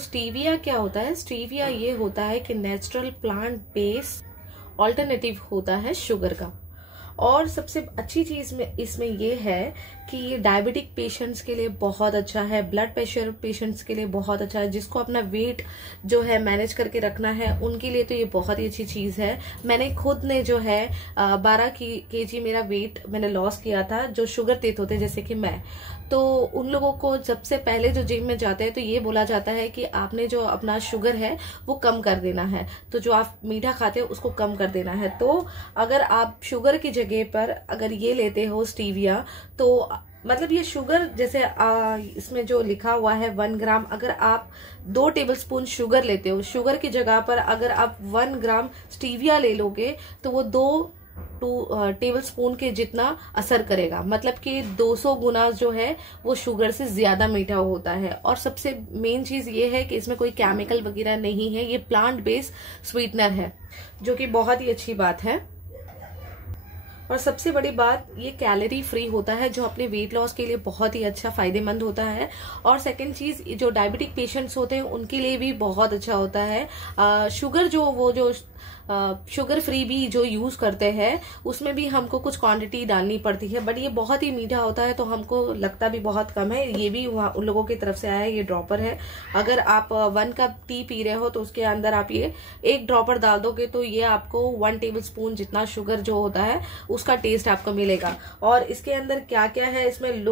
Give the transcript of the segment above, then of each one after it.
Stevia क्या होता है? स्टीविया ये होता है कि नेचुरल प्लांट बेस्ड ऑल्टरनेटिव होता है शुगर का। और सबसे अच्छी चीज में इसमें ये है कि ये डायबिटिक पेशेंट्स के लिए बहुत अच्छा है, ब्लड प्रेशर पेशेंट्स के लिए बहुत अच्छा है, जिसको अपना वेट जो है मैनेज करके रखना है उनके लिए तो ये बहुत ही अच्छी चीज है। मैंने खुद ने जो है 12 kg मेरा वेट मैंने लॉस किया था, जो शुगर तेज होते जैसे कि मैं। तो उन लोगों को सबसे पहले जो जिम में जाते हैं तो ये बोला जाता है कि आपने जो अपना शुगर है वो कम कर देना है, तो जो आप मीठा खाते हो उसको कम कर देना है। तो अगर आप शुगर की जगह पर अगर ये लेते हो स्टीविया, तो मतलब ये शुगर जैसे इसमें जो लिखा हुआ है 1 ग्राम, अगर आप 2 टेबलस्पून शुगर लेते हो, शुगर की जगह पर अगर आप 1 ग्राम स्टीविया ले लोगे तो वो 2 टेबलस्पून के जितना असर करेगा, मतलब कि 200 गुना जो है वो शुगर से ज्यादा मीठा होता है। और सबसे मेन चीज ये है कि इसमें कोई केमिकल वगैरह नहीं है, ये प्लांट बेस्ड स्वीटनर है, जो कि बहुत ही अच्छी बात है। और सबसे बड़ी बात, ये कैलोरी फ्री होता है, जो अपने वेट लॉस के लिए बहुत ही अच्छा फायदेमंद होता है। और सेकंड चीज, जो डायबिटिक पेशेंट्स होते हैं उनके लिए भी बहुत अच्छा होता है। शुगर जो शुगर फ्री भी जो यूज करते हैं उसमें भी हमको कुछ क्वांटिटी डालनी पड़ती है, बट ये बहुत ही मीठा होता है तो हमको लगता भी बहुत कम है। ये भी उन लोगों की तरफ से आया है, ये ड्रॉपर है। अगर आप 1 कप टी पी रहे हो तो उसके अंदर आप ये 1 ड्रॉपर डाल दोगे तो ये आपको 1 टेबलस्पून जितना शुगर जो होता है उसका टेस्ट आपको मिलेगा। और इसके अंदर क्या क्या है, इसमें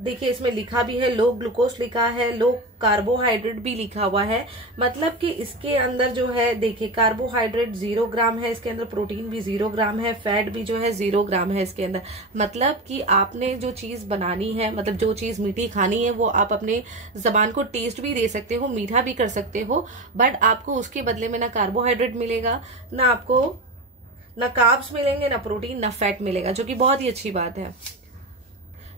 देखिए इसमें लिखा भी है, लो ग्लूकोज लिखा है, लो कार्बोहाइड्रेट भी लिखा हुआ है। मतलब कि इसके अंदर जो है देखिए कार्बोहाइड्रेट 0 ग्राम है, इसके अंदर प्रोटीन भी 0 ग्राम है, फैट भी जो है 0 ग्राम है इसके अंदर। मतलब कि आपने जो चीज बनानी है, मतलब जो चीज मीठी खानी है वो आप अपने जबान को टेस्ट भी दे सकते हो, मीठा भी कर सकते हो, बट आपको उसके बदले में ना कार्बोहाइड्रेट मिलेगा, ना आपको ना कार्ब्स मिलेंगे, ना प्रोटीन, ना फैट मिलेगा, जो कि बहुत ही अच्छी बात है।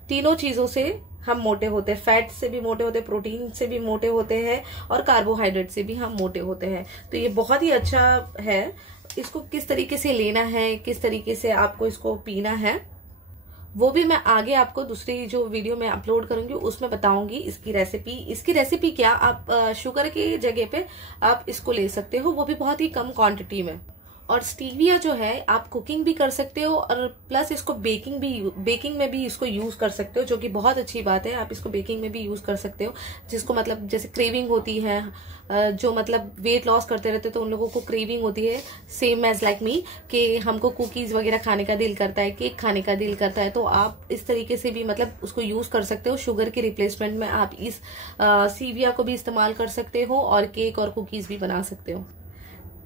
तीनों चीजों से हम मोटे होते हैं, फैट से भी मोटे होते हैं, प्रोटीन से भी मोटे होते हैं, और कार्बोहाइड्रेट से भी हम मोटे होते हैं। तो ये बहुत ही अच्छा है। इसको किस तरीके से लेना है, किस तरीके से आपको इसको पीना है, वो भी मैं आगे आपको दूसरी जो वीडियो में अपलोड करूंगी उसमें बताऊंगी इसकी रेसिपी। इसकी रेसिपी क्या, आप शुगर की जगह पे आप इसको ले सकते हो, वो भी बहुत ही कम क्वांटिटी में। और स्टीविया जो है आप कुकिंग भी कर सकते हो और प्लस इसको बेकिंग में भी इसको यूज कर सकते हो, जो कि बहुत अच्छी बात है। आप इसको बेकिंग में भी यूज कर सकते हो, जिसको मतलब जैसे क्रेविंग होती है, जो मतलब वेट लॉस करते रहते तो उन लोगों को क्रेविंग होती है, सेम एज लाइक मी, कि हमको कुकीज वगैरह खाने का दिल करता है, केक खाने का दिल करता है, तो आप इस तरीके से भी मतलब उसको यूज कर सकते हो। शुगर के रिप्लेसमेंट में आप इस स्टीविया को भी इस्तेमाल कर सकते हो और केक और कुकीज भी बना सकते हो।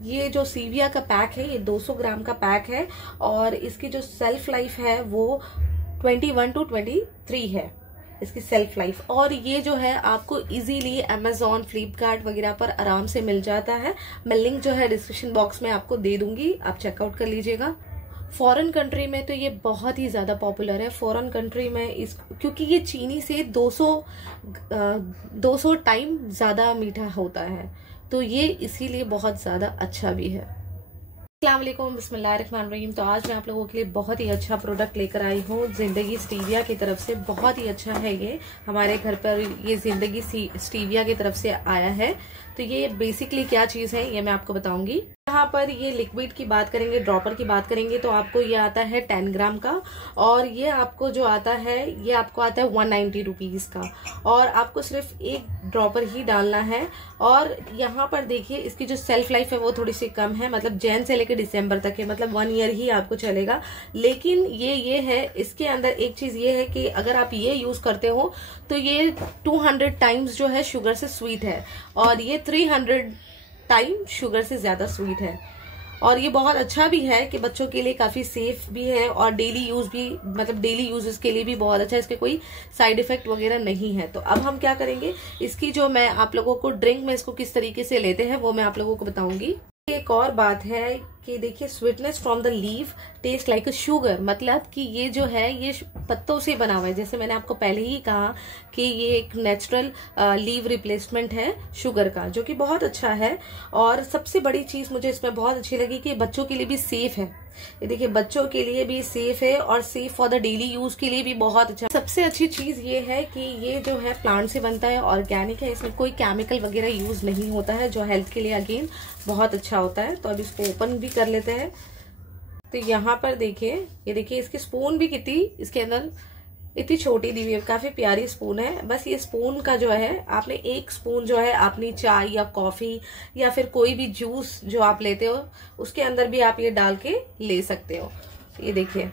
ये जो स्टीविया का पैक है ये 200 ग्राम का पैक है, और इसकी जो सेल्फ लाइफ है वो 21 to 23 है इसकी सेल्फ लाइफ। और ये जो है आपको इजीली अमेजोन, फ्लिपकार्ट वगैरह पर आराम से मिल जाता है। मैं लिंक जो है डिस्क्रिप्शन बॉक्स में आपको दे दूंगी, आप चेकआउट कर लीजिएगा। फॉरेन कंट्री में तो ये बहुत ही ज्यादा पॉपुलर है। फॉरेन कंट्री में क्योंकि ये चीनी से 200 टाइम ज्यादा मीठा होता है, तो ये इसीलिए बहुत ज्यादा अच्छा भी है। अस्सलाम वालेकुम, बिस्मिल्लाहिर्रहमानिर्रहीम। तो आज मैं आप लोगों के लिए बहुत ही अच्छा प्रोडक्ट लेकर आई हूँ जिंदगी स्टीविया की तरफ से। बहुत ही अच्छा है ये, हमारे घर पर ये जिंदगी स्टीविया की तरफ से आया है। तो ये बेसिकली क्या चीज है ये मैं आपको बताऊंगी। यहाँ पर ये लिक्विड की बात करेंगे, ड्रॉपर की बात करेंगे तो आपको ये आता है 10 ग्राम का, और ये आपको जो आता है ये आपको आता है 190 रुपीज का, और आपको सिर्फ 1 ड्रॉपर ही डालना है। और यहाँ पर देखिए इसकी जो सेल्फ लाइफ है वो थोड़ी सी कम है, मतलब जैन से लेकर दिसंबर तक है, मतलब 1 ईयर ही आपको चलेगा। लेकिन ये है, इसके अंदर एक चीज ये है कि अगर आप ये यूज करते हो तो ये 200 टाइम्स जो है शुगर से स्वीट है, और ये 300 टाइम शुगर से ज्यादा स्वीट है। और ये बहुत अच्छा भी है कि बच्चों के लिए काफी सेफ भी है, और डेली यूज भी, मतलब डेली यूजेस के लिए भी बहुत अच्छा है, इसके कोई साइड इफेक्ट वगैरह नहीं है। तो अब हम क्या करेंगे, इसकी जो मैं आप लोगों को ड्रिंक में इसको किस तरीके से लेते हैं वो मैं आप लोगों को बताऊंगी। एक और बात है कि देखिए sweetness from the leaf taste like a sugar, मतलब कि ये जो है ये पत्तों से बना हुआ है। जैसे मैंने आपको पहले ही कहा कि ये एक नेचुरल लीव रिप्लेसमेंट है शुगर का, जो कि बहुत अच्छा है। और सबसे बड़ी चीज मुझे इसमें बहुत अच्छी लगी कि बच्चों के लिए भी सेफ है। ये देखिए बच्चों के लिए भी सेफ है और safe for the daily use के लिए भी बहुत अच्छा। सबसे अच्छी चीज ये है कि ये जो है प्लांट से बनता है, ऑर्गेनिक है, इसमें कोई केमिकल वगैरह यूज नहीं होता है, जो हेल्थ के लिए अगेन बहुत अच्छा होता है। तो अब इसको ओपन भी कर लेते हैं। तो यहाँ पर देखिए, ये देखिए इसकी स्पून भी कितनी इसके अंदर इतनी छोटी दी हुई है, काफी प्यारी स्पून है। बस ये स्पून का जो है आपने एक स्पून जो है अपनी चाय या कॉफी या फिर कोई भी जूस जो आप लेते हो उसके अंदर भी आप ये डाल के ले सकते हो। ये देखिए